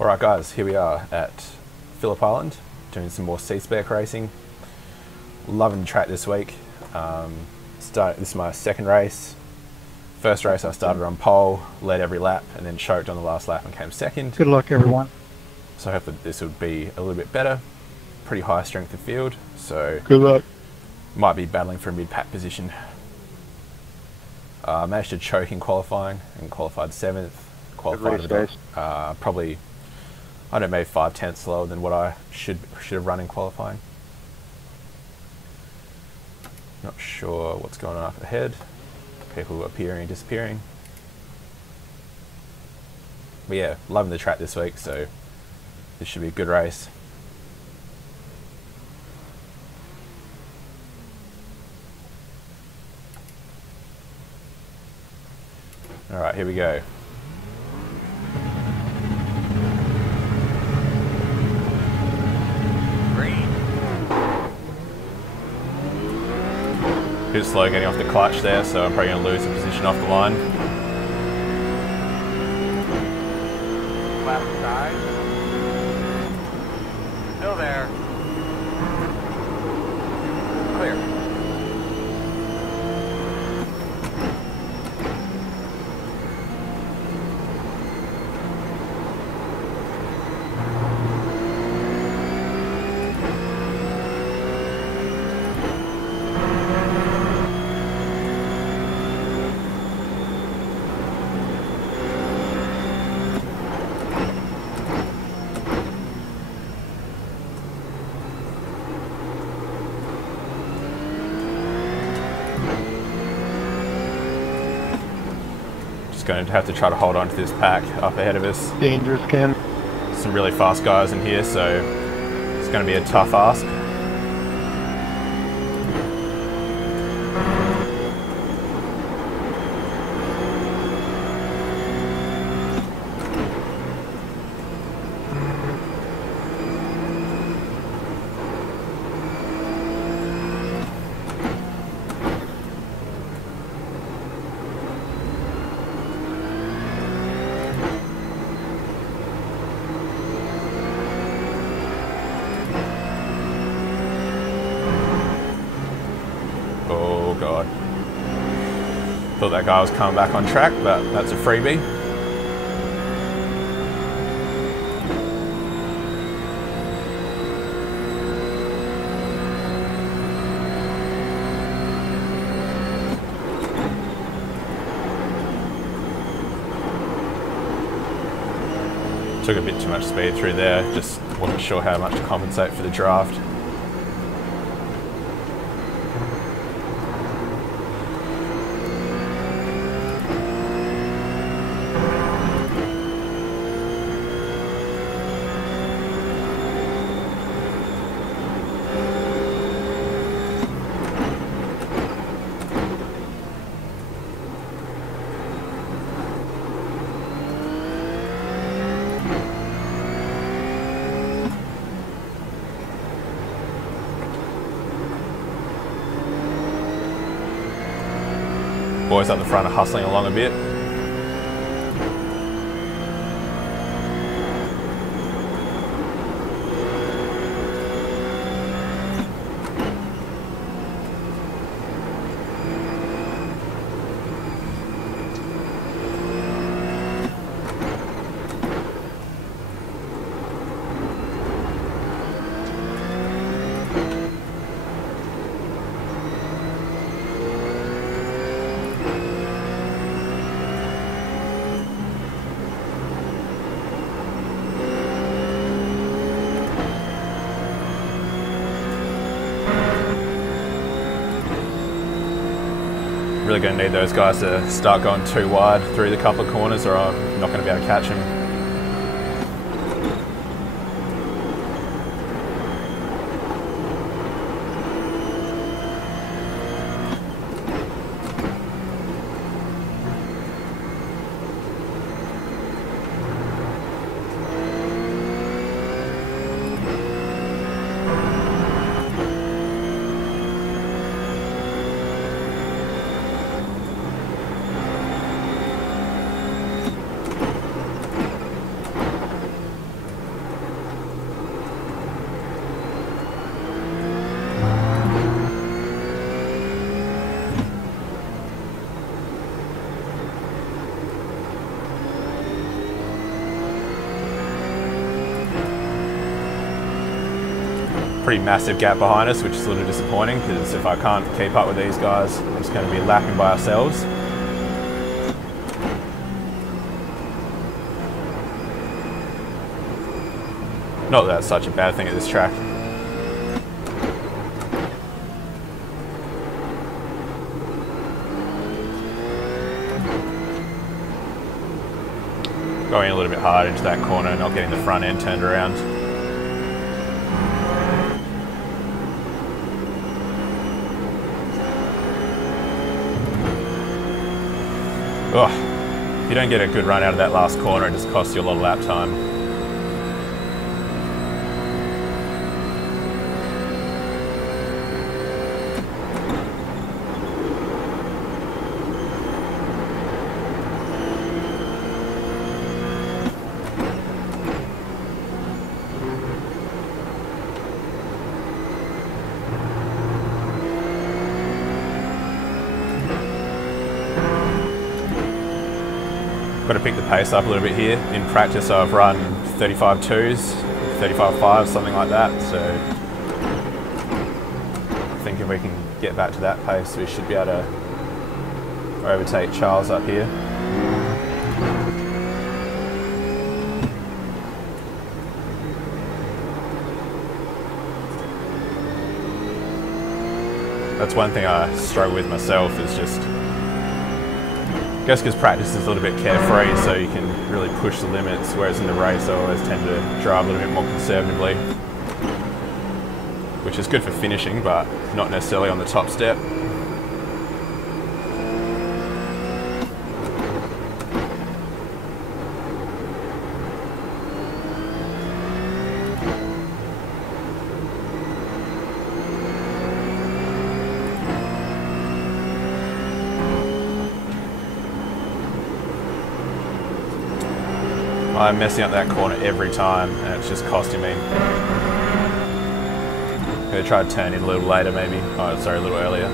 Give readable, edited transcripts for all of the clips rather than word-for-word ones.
Alright guys, here we are at Phillip Island doing some more Spec racing. Loving the track this week. This is my second race. First race I started on pole, led every lap and then choked on the last lap and came second. Good luck everyone. So hopefully this would be a little bit better. Pretty high strength of field, so Good luck. might be battling for a mid-pack position. Managed to choke in qualifying and qualified 7th. Qualified probably, I don't know, maybe 5/10 slower than what I should have run in qualifying. Not sure what's going on up ahead. People appearing and disappearing. But yeah, loving the track this week, so this should be a good race. Alright, here we go. Bit slow getting off the clutch there, so I'm probably going to lose the position off the line. Left side. Still there. Clear. Going to have to try to hold on to this pack up ahead of us. Dangerous, Ken. Some really fast guys in here, so it's going to be a tough ask. Oh god. Thought that guy was coming back on track, but that's a freebie. Took a bit too much speed through there, just wasn't sure how much to compensate for the draft. Boys up the front are hustling along a bit. Really going to need those guys to start going too wide through the couple of corners, or I'm not going to be able to catch them. pretty massive gap behind us, which is a little disappointing because if I can't keep up with these guys, we're just going to be lapping by ourselves. Not that that's such a bad thing at this track. Going a little bit hard into that corner, not getting the front end turned around. Oh, if you don't get a good run out of that last corner, it just costs you a lot of lap time. Got to pick the pace up a little bit here. In practice I've run 35.2s, 35.5s, something like that, so I think if we can get back to that pace we should be able to overtake Charles up here. That's one thing I struggle with myself, is just, I guess because practice is a little bit carefree, so you can really push the limits, whereas in the race I always tend to drive a little bit more conservatively, which is good for finishing, but not necessarily on the top step. I'm messing up that corner every time and it's just costing me. I'm going to try to turn in a little later maybe. Oh, sorry, a little earlier.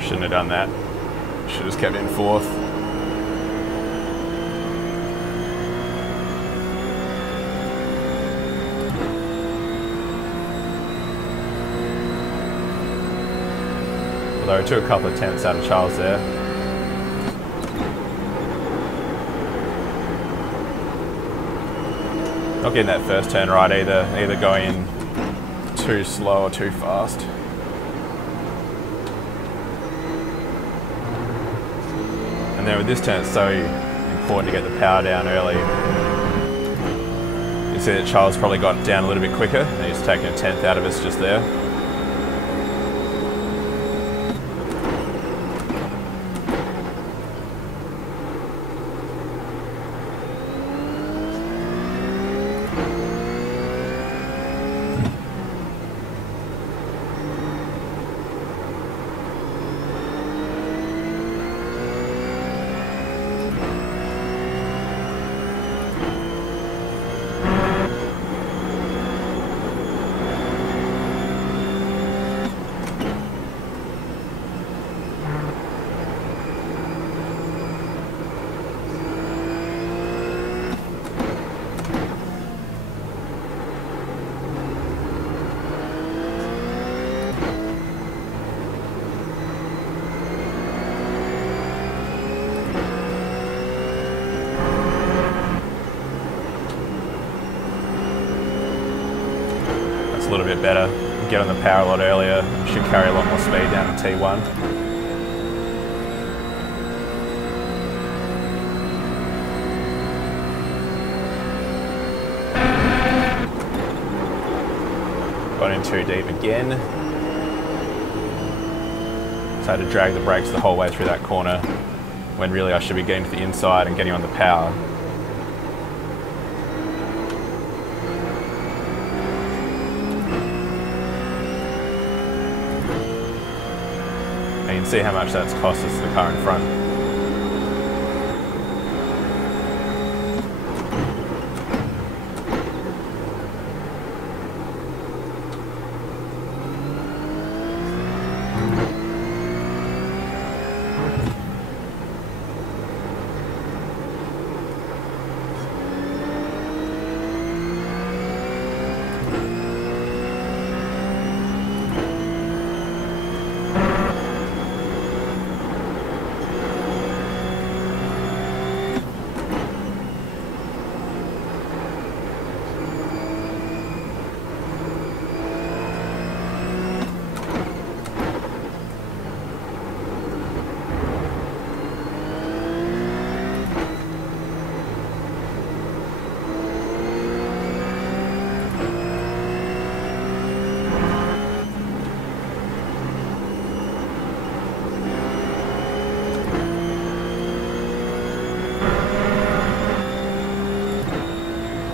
Shouldn't have done that. Should have just kept in fourth. Although I took a couple of tenths out of Charles there. Not getting that first turn right either. Either going in too slow or too fast. And then with this turn, it's so important to get the power down early. You see that Charles probably got down a little bit quicker, and he's taken a tenth out of us just there. a little bit better, get on the power a lot earlier, should carry a lot more speed down to T1. Got in too deep again. So I had to drag the brakes the whole way through that corner when really I should be getting to the inside and getting on the power. And you can see how much that's cost us the car in front.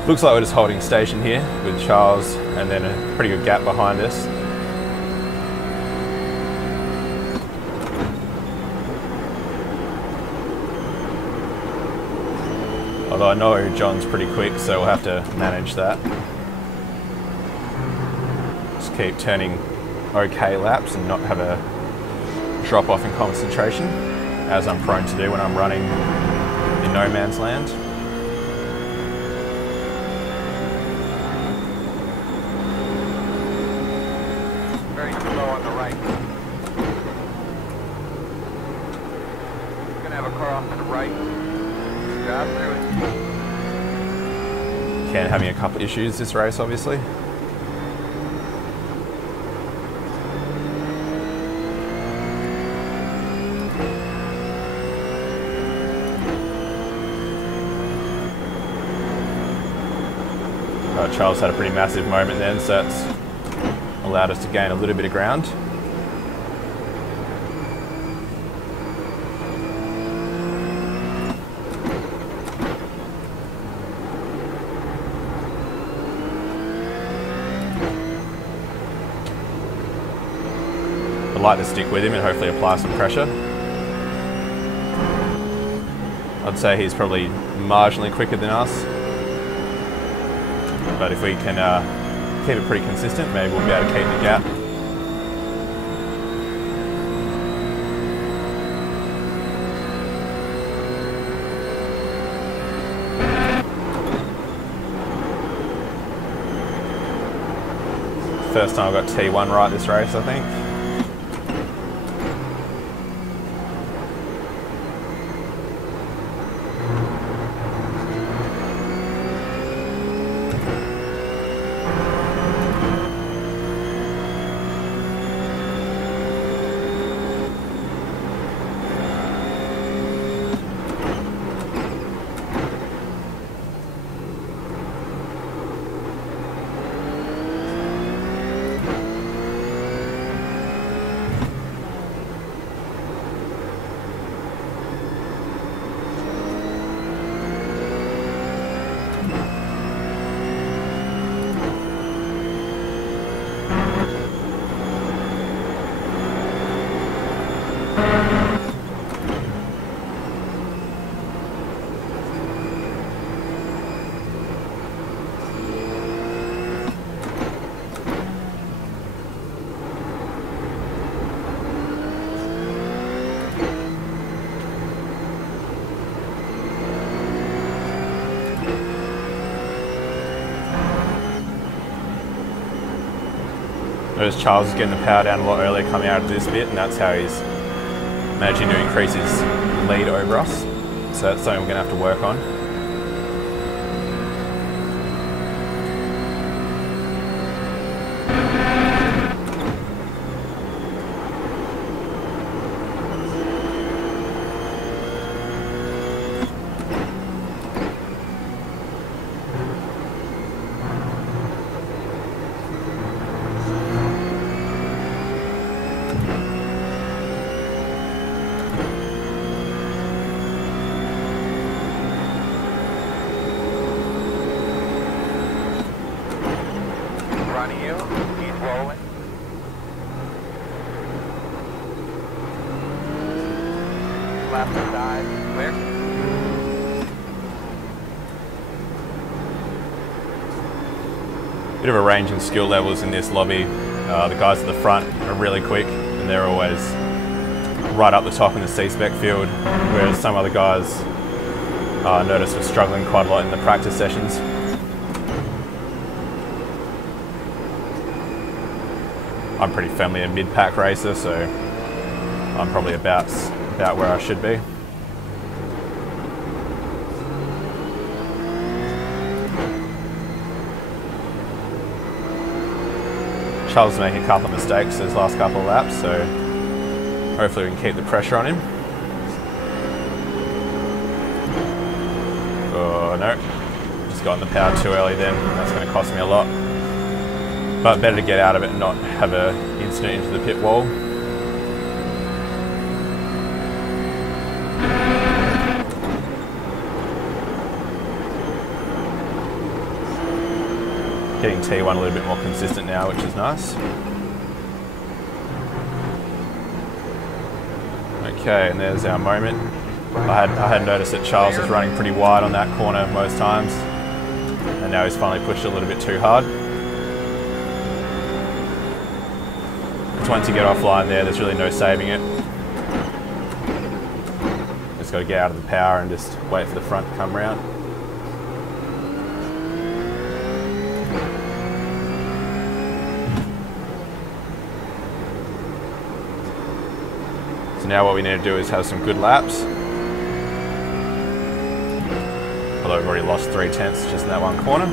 Looks like we're just holding station here with Charles and then a pretty good gap behind us. Although I know John's pretty quick, so we'll have to manage that. Just keep turning okay laps and not have a drop off in concentration, as I'm prone to do when I'm running in no man's land. Ken having a couple issues this race, obviously. Charles had a pretty massive moment then, so that's allowed us to gain a little bit of ground. I'd like to stick with him and hopefully apply some pressure. I'd say he's probably marginally quicker than us, but if we can keep it pretty consistent, maybe we'll be able to keep the gap. First time I've got T1 right this race, I think. Notice Charles is getting the power down a lot earlier coming out of this bit, and that's how he's managing to increase his lead over us. So that's something we're going to have to work on. left side. Clear. Bit of a range in skill levels in this lobby. The guys at the front are really quick and they're always right up the top in the C-Spec field, whereas some other guys I noticed were struggling quite a lot in the practice sessions. I'm pretty firmly a mid-pack racer, so I'm probably about where I should be. Charles was making a couple of mistakes his last couple of laps, so hopefully we can keep the pressure on him. Oh no, just got in the power too early then, that's going to cost me a lot. But better to get out of it and not have an incident into the pit wall. Getting T1 a little bit more consistent now, which is nice. Okay, and there's our moment. I had noticed that Charles was running pretty wide on that corner most times, and now he's finally pushed it a little bit too hard. Once you get offline there's really no saving it. Just got to get out of the power and just wait for the front to come round. So now what we need to do is have some good laps. Although we've already lost 3/10 just in that one corner.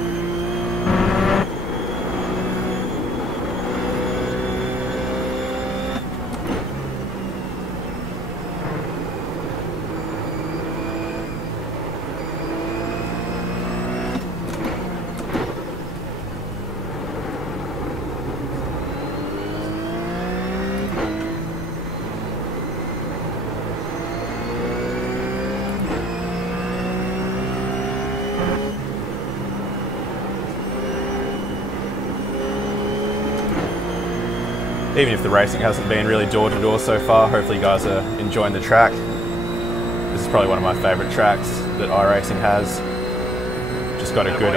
Even if the racing hasn't been really door-to-door so far, hopefully you guys are enjoying the track. This is probably one of my favourite tracks that Iracing has. Just got a good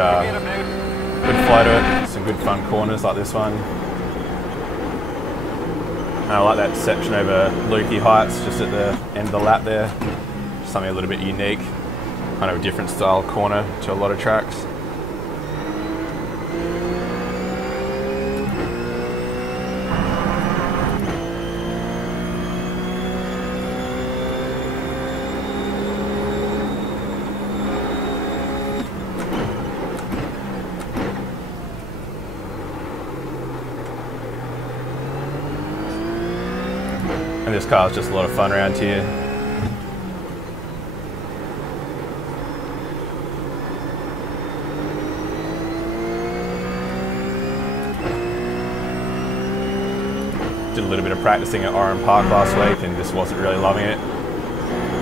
flow to it, some good fun corners like this one. And I like that section over Lukey Heights just at the end of the lap there. Something a little bit unique, kind of a different style corner to a lot of tracks. And this car is just a lot of fun around here. Did a little bit of practicing at Oran Park last week and just wasn't really loving it.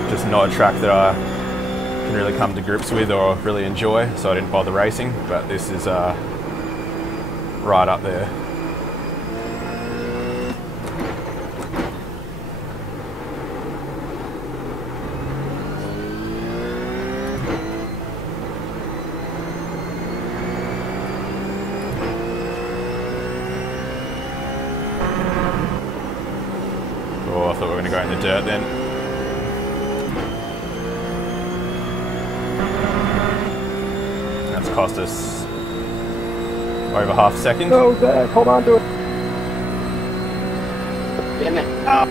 Just not a track that I can really come to grips with or really enjoy, so I didn't bother racing, but this is right up there. Oh, I thought we were going to go in the dirt then. That's cost us over half a second. Go, Zach, hold on to it. Damn it. Yeah.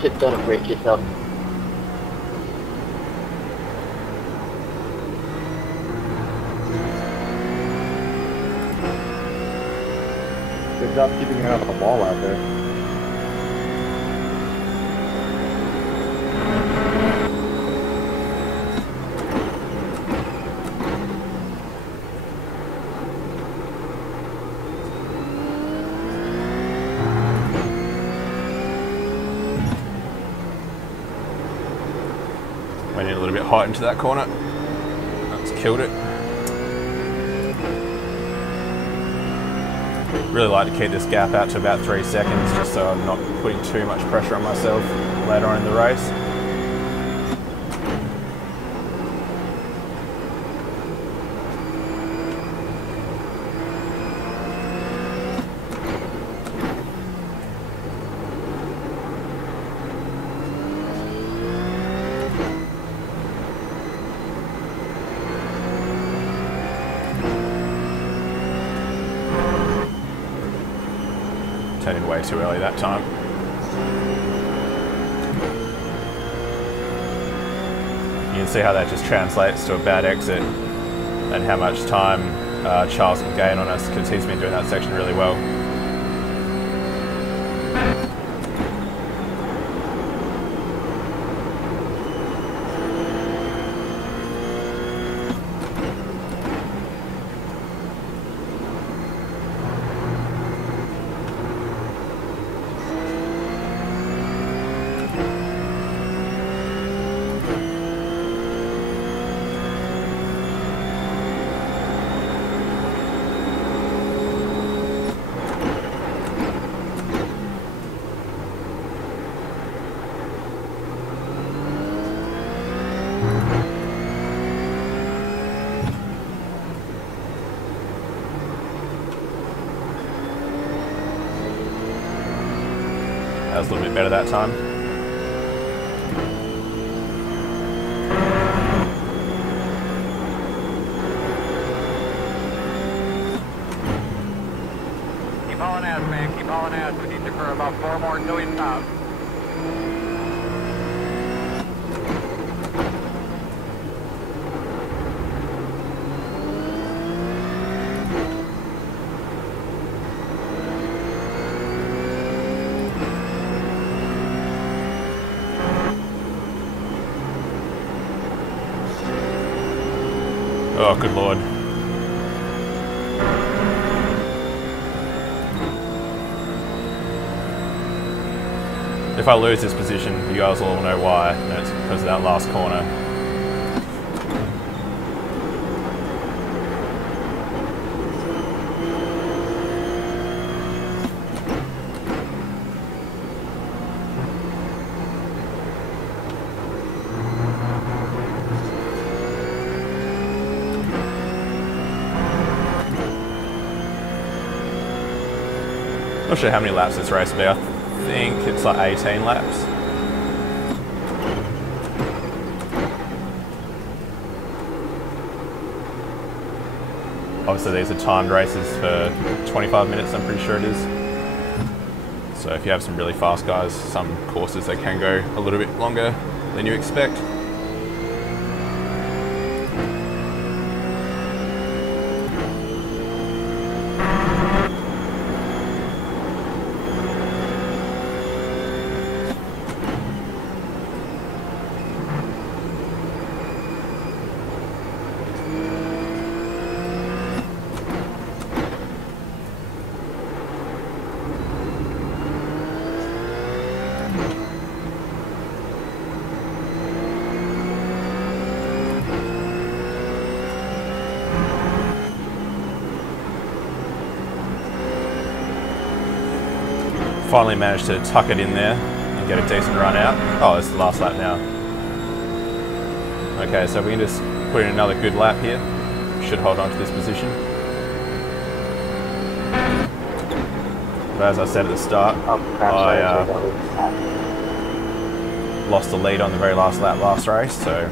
Just don't break yourself. Good job keeping it out of the ball out there. Went in a little bit hot into that corner. That's killed it. Really like to keep this gap out to about 3 seconds, just so I'm not putting too much pressure on myself later on in the race. Turning way too early that time. You can see how that just translates to a bad exit and how much time Charles can gain on us, because he's been doing that section really well. That was a little bit better that time. Keep hauling ass, man. Keep hauling ass. We need you for about 4 more until we stop. Oh, good lord. If I lose this position, you guys will all know why, and it's because of that last corner. Not sure how many laps this race will be. I think it's like 18 laps. Obviously these are timed races for 25 minutes, I'm pretty sure it is. So if you have some really fast guys, some courses they can go a little bit longer than you expect. Finally managed to tuck it in there and get a decent run out. Oh, it's the last lap now. Okay, so we can just put in another good lap here. Should hold on to this position. But as I said at the start, I lost the lead on the very last lap last race, so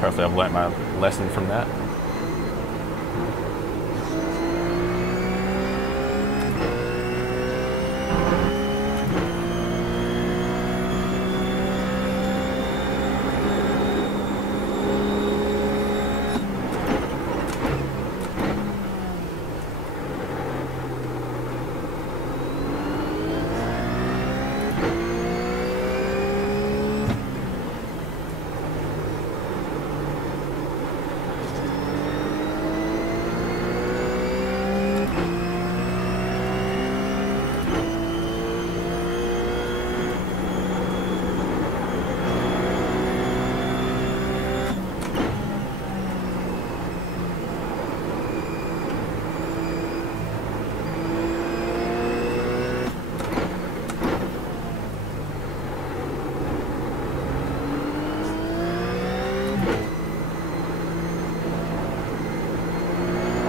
hopefully I've learnt my lesson from that.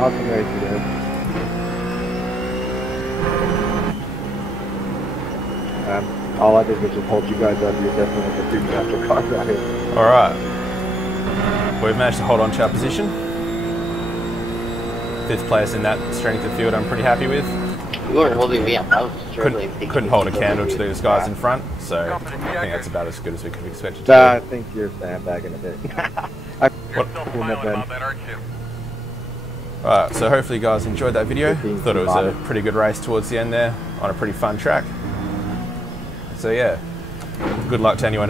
Awesome race today. All I did was just hold you guys up. You're definitely the two natural cars out here. All right. We've managed to hold on to our position. 5th place in that strength of field I'm pretty happy with. You weren't holding me up. I was struggling. Couldn't hold a candle to these guys in front, so I think that's about as good as we could have expected to I think you're sandbagging a bit. I You're still smiling about that, aren't you? Alright, so hopefully you guys enjoyed that video. 15 Thought it was a bottom. pretty good race towards the end there on a pretty fun track. So yeah, good luck to anyone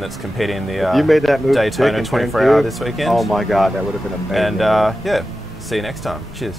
that's competing in the you made that move Daytona quick in 24 turn hour two, this weekend. Oh my god, that would have been amazing. And yeah, see you next time. Cheers.